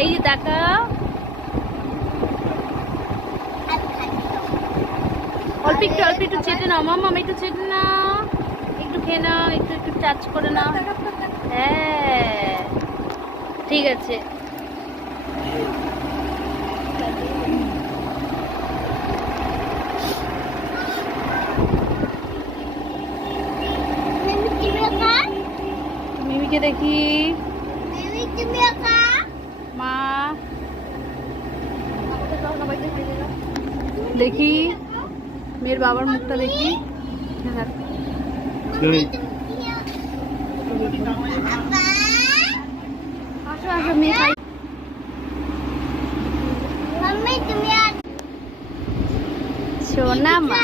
এই যে তাকাও, অল্প একটু চেটে নাও মাম্মা, একটু চেটে নাও, একটু খেয়ে নাও, একটু টাচ করে নাও। হ্যাঁ ঠিক আছে। মিমিকে দেখি, মা দেখি, মেয়ের বাবার মুখটা দেখি। আসো আসো মেয়ে খাই। সোনা মা।